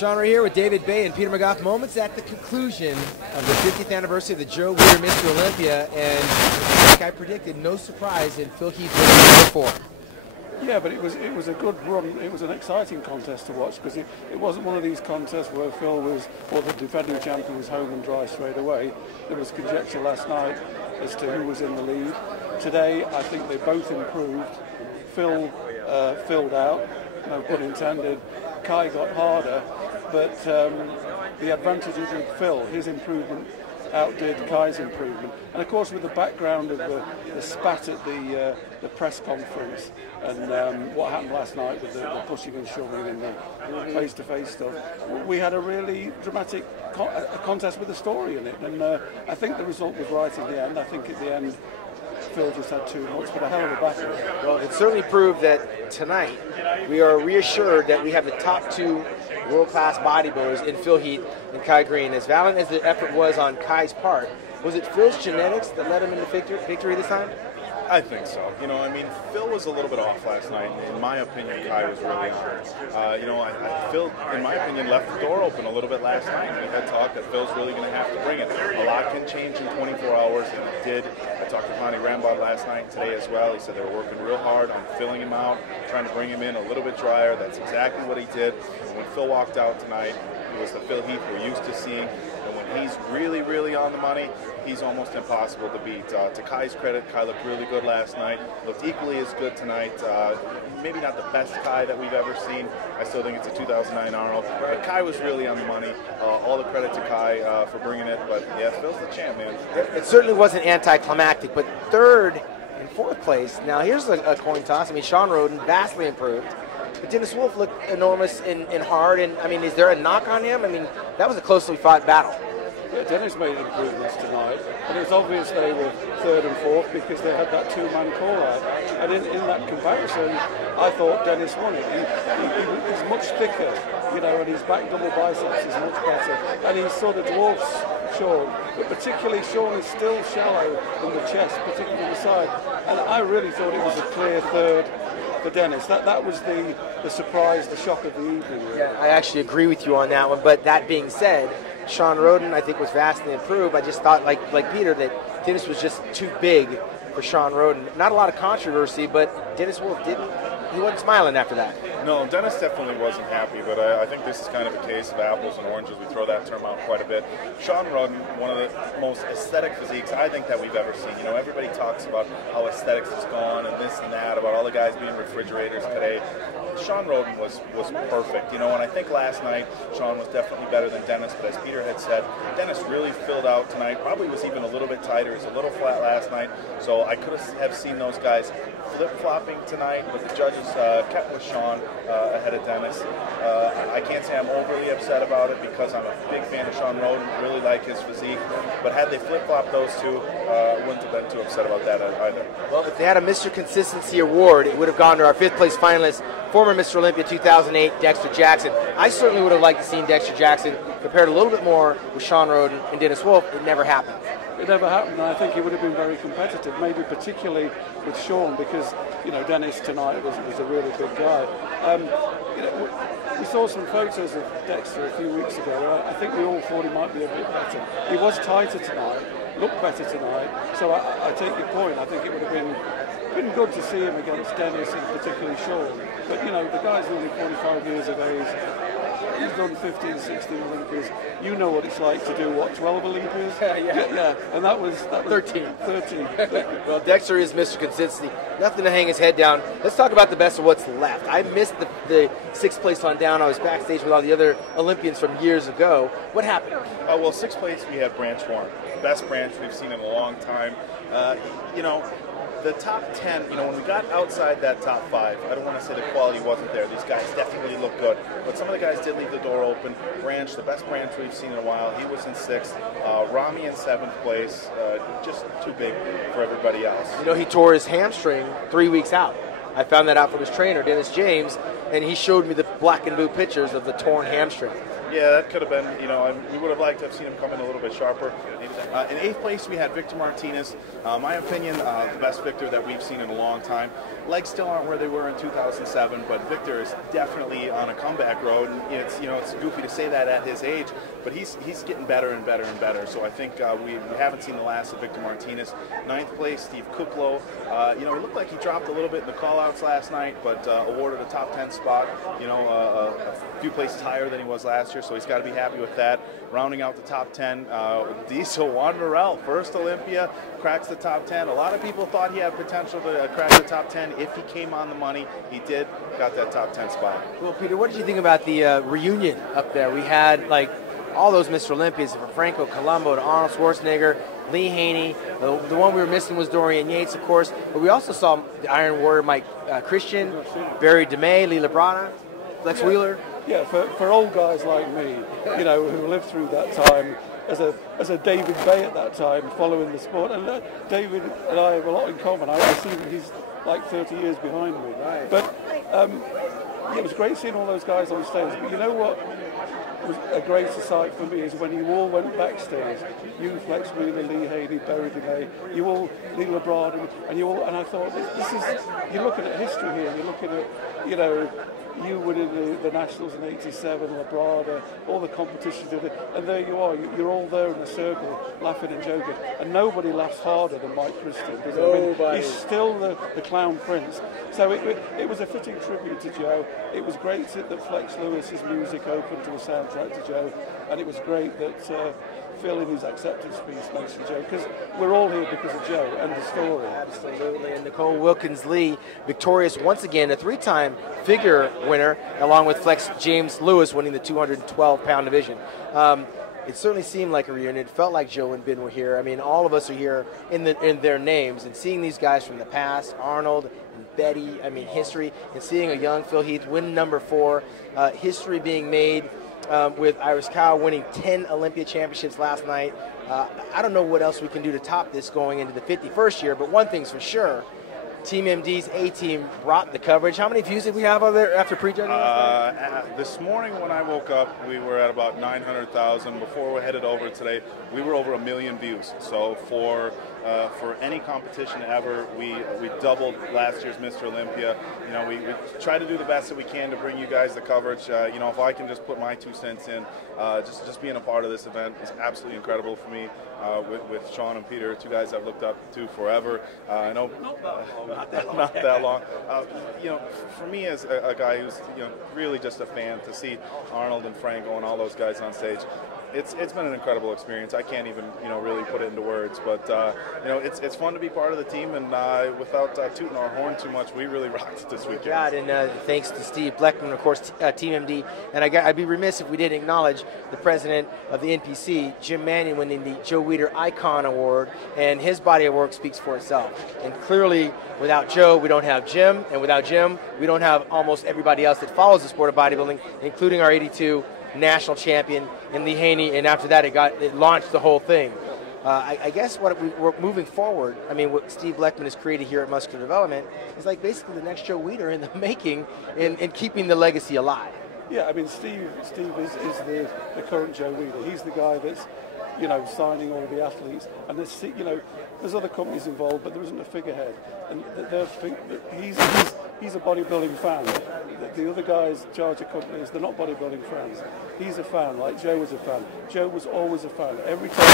Sean, we're here with David Bay and Peter McGough. Moments at the conclusion of the 50th anniversary of the Joe Weider Mr. Olympia, and like I predicted, no surprise in Phil Heath winning number 4. Yeah, but it was a good run. It was an exciting contest to watch because it wasn't one of these contests where Phil was, or the defending champion was home and dry straight away. There was conjecture last night as to who was in the lead. Today, I think they both improved. Phil filled out, no pun intended. Kai got harder, but the advantages of Phil, his improvement outdid Kai's improvement. And of course, with the background of the spat at the press conference and what happened last night with the pushing and shoving and the face-to-face stuff, we had a really dramatic contest with a story in it. And I think the result was right in the end. I think at the end, Phil just had too much, but a hell of a battle. Well, it certainly proved that tonight we are reassured that we have the top 2 world-class bodybuilders in Phil Heath and Kai Green. As valiant as the effort was on Kai's part, was it Phil's genetics that led him into victory this time? I think so. You know, I mean, Phil was a little bit off last night. In my opinion, Kai was really on. You know, Phil, in my opinion, left the door open a little bit last night. We had talk that Phil's really going to have to bring it. A lot can change in 24 hours, and it did. I talked to Connie Rambod last night and today as well. He said they were working real hard on filling him out, trying to bring him in a little bit drier. That's exactly what he did. And when Phil walked out tonight, it was the Phil Heath we're used to seeing. And when he's really, really on the money, he's almost impossible to beat. To Kai's credit, Kai looked really good last night, looked equally as good tonight. Maybe not the best Kai that we've ever seen. I still think it's a 2009 Arnold, but Kai was really on the money. All the credit to Kai for bringing it, but yeah, Phil's the champ, man. It certainly wasn't anticlimactic, but 3rd and 4th place. Now here's a coin toss. I mean, Sean Roden vastly improved. But Dennis Wolf looked enormous and hard, and I mean, is there a knock on him? I mean, that was a closely fought battle. Yeah, Dennis made improvements tonight, and it was obvious they were 3rd and 4th because they had that 2-man call-out. And in that comparison, I thought Dennis won it. He's much thicker, you know, and his back double biceps is much better. And he sort of dwarfs Sean, but particularly Sean is still shallow in the chest, particularly in the side. And I really thought it was a clear 3rd for Dennis. That was the surprise, the shock of the evening. Really. Yeah, I actually agree with you on that one. But that being said, Sean Roden, I think, was vastly improved. I just thought, like Peter, that Dennis was just too big for Sean Roden. Not a lot of controversy, but Dennis Wolf he wasn't smiling after that. No, Dennis definitely wasn't happy, but I think this is kind of a case of apples and oranges. We throw that term out quite a bit. Sean Roden, one of the most aesthetic physiques I think that we've ever seen. You know, everybody talks about how aesthetics is gone and this and that, about all the guys being refrigerators today. Sean Roden was perfect, you know, and I think last night Sean was definitely better than Dennis, but as Peter had said, Dennis really filled out tonight, probably was even a little bit tighter. He was a little flat last night, so I could have seen those guys flip-flopping tonight, but the judges kept with Sean ahead of Dennis. I can't say I'm overly upset about it because I'm a big fan of Sean Roden, really like his physique, but had they flip-flopped those two, wouldn't have been too upset about that either. Well, if they had a Mr. Consistency award, it would have gone to our 5th place finalist, former Mr. Olympia 2008, Dexter Jackson. I certainly would have liked to see Dexter Jackson compared a little bit more with Sean Roden and Dennis Wolf. It never happened. It never happened, and I think it would have been very competitive, maybe particularly with Sean, because, you know, Dennis tonight was a really big guy. You know, we saw some photos of Dexter a few weeks ago. I think we all thought he might be a bit better. He was tighter tonight, looked better tonight, so I take your point. I think it would have been good to see him against Dennis and particularly Sean. But, you know, the guy's nearly 45 years of age. He's done 15, 16 Olympias. You know what it's like to do, 12 Olympias? Yeah. And that was 13. 13. Well, Dexter is Mr. Consistency. Nothing to hang his head down. Let's talk about the best of what's left. I missed the 6th place on down. I was backstage with all the other Olympians from years ago. What happened? Well, 6th place we had Branch Warren. Best Branch we've seen in a long time. You know, the top 10, you know, when we got outside that top 5, I don't want to say the quality wasn't there. These guys definitely look good. But some of the guys did leave the door open. Branch, the best Branch we've seen in a while, he was in 6th. Rami in 7th place, just too big for everybody else. You know, he tore his hamstring 3 weeks out. I found that out from his trainer, Dennis James, and he showed me the black and blue pictures of the torn hamstring. Yeah, that could have been, you know, we would have liked to have seen him come in a little bit sharper. In 8th place, we had Victor Martinez. My opinion, the best Victor that we've seen in a long time. Legs still aren't where they were in 2007, but Victor is definitely on a comeback road. And it's, you know, it's goofy to say that at his age, but he's getting better and better and better. So I think we haven't seen the last of Victor Martinez. 9th place, Steve Kuklo. You know, it looked like he dropped a little bit in the call-outs last night, but awarded a top 10 spot. You know, a few places higher than he was last year, so he's got to be happy with that. Rounding out the top 10, Diesel Juan Morel, first Olympia, cracks the top 10. A lot of people thought he had potential to crack the top 10 if he came on the money. He did, got that top 10 spot. Well, Peter, what did you think about the reunion up there? We had like all those Mr. Olympias, from Franco Colombo to Arnold Schwarzenegger, Lee Haney. The one we were missing was Dorian Yates, of course, but we also saw the Iron Warrior Mike Christian, Barry DeMay, Lee Labrada, Lex Wheeler. Yeah, for old guys like me, you know, who lived through that time, as a David Bay at that time, following the sport, and David and I have a lot in common. I see that he's like 30 years behind me. Right. But yeah, it was great seeing all those guys on stage. But you know what was a great sight for me is when you all went backstage. You, Flex Wheeler, Lee Haney, Barry DeMay, you all, Lee Labrada, and I thought, this is, you're looking at history here. You're looking at, you know, you winning the Nationals in '87, Labrada, all the competition did it, and there you are. You're all there in a circle, laughing and joking, and nobody laughs harder than Mike Christian. Does it? I mean, he's still the clown prince. So it was a fitting tribute to Joe. It was great that Flex Lewis's music opened to a soundtrack to Joe, and it was great that Phil in his acceptance speech mentioned Joe, because we're all here because of Joe and the story. Absolutely. And Nicole Wilkins-Lee, victorious once again, a 3-time figure winner, along with Flex James Lewis winning the 212-pound division. It certainly seemed like a reunion. It felt like Joe and Ben were here. I mean, all of us are here in their names, and seeing these guys from the past, Arnold and Betty, I mean, history, and seeing a young Phil Heath win number 4, history being made with Iris Cow winning 10 Olympia championships last night. I don't know what else we can do to top this going into the 51st year, but one thing's for sure, Team MD's A-Team brought the coverage. How many views did we have out there after prejudging? This morning when I woke up, we were at about 900,000. Before we headed over today, we were over 1 million views. So for any competition ever, we doubled last year's Mr. Olympia. You know, we try to do the best that we can to bring you guys the coverage. You know, if I can just put my 2 cents in, just being a part of this event is absolutely incredible for me. With Sean and Peter, 2 guys I've looked up to forever. I know not that long. You know, for me as a guy who's, you know, really just a fan, to see Arnold and Franco and all those guys on stage, it's been an incredible experience. I can't even, you know, really put it into words, but you know, it's fun to be part of the team, and without tooting our horn too much, we really rocked this weekend. God, and thanks to Steve Bleckman, of course, Team MD, and I'd be remiss if we didn't acknowledge the president of the NPC, Jim Mannion, winning the Joe Weider Icon Award, and his body of work speaks for itself. And clearly, without Joe, we don't have Jim, and without Jim, we don't have almost everybody else that follows the sport of bodybuilding, including our '82 national champion in Lee Haney, and after that it launched the whole thing. I guess we're moving forward, I mean, what Steve Bleckman has created here at Muscular Development is like basically the next Joe Weider in the making, in keeping the legacy alive. Yeah, I mean, Steve is the current Joe Weider. He's the guy that's, you know, signing all the athletes, and there's, you know, there's other companies involved, but there isn't a figurehead, and he's a bodybuilding fan. The other guys in charge of companies, they're not bodybuilding fans. He's a fan, like Joe was a fan. Joe was always a fan. Every time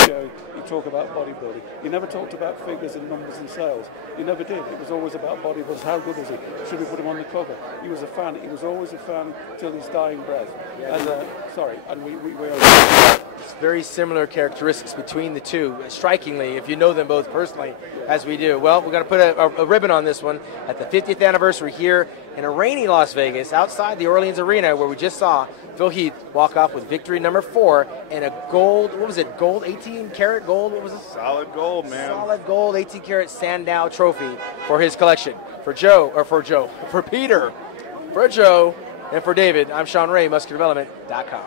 you Joe, he talked about bodybuilding. He never talked about figures and numbers and sales. He never did. It was always about bodybuilding. How good is he? Should we put him on the cover? He was a fan. He was always a fan till his dying breath. Yeah, and we are. It's very similar characteristics between the two, strikingly, if you know them both personally, as we do. Well, we're going to put a ribbon on this one at the 50th anniversary here in a rainy Las Vegas, outside the Orleans Arena, where we just saw Phil Heath walk off with victory number 4 and a gold, what was it, gold, 18-karat gold? What was it? Solid gold, man. Solid gold, 18-karat Sandow trophy for his collection. For Peter, for Joe, and for David, I'm Sean Ray, MuscularDevelopment.com.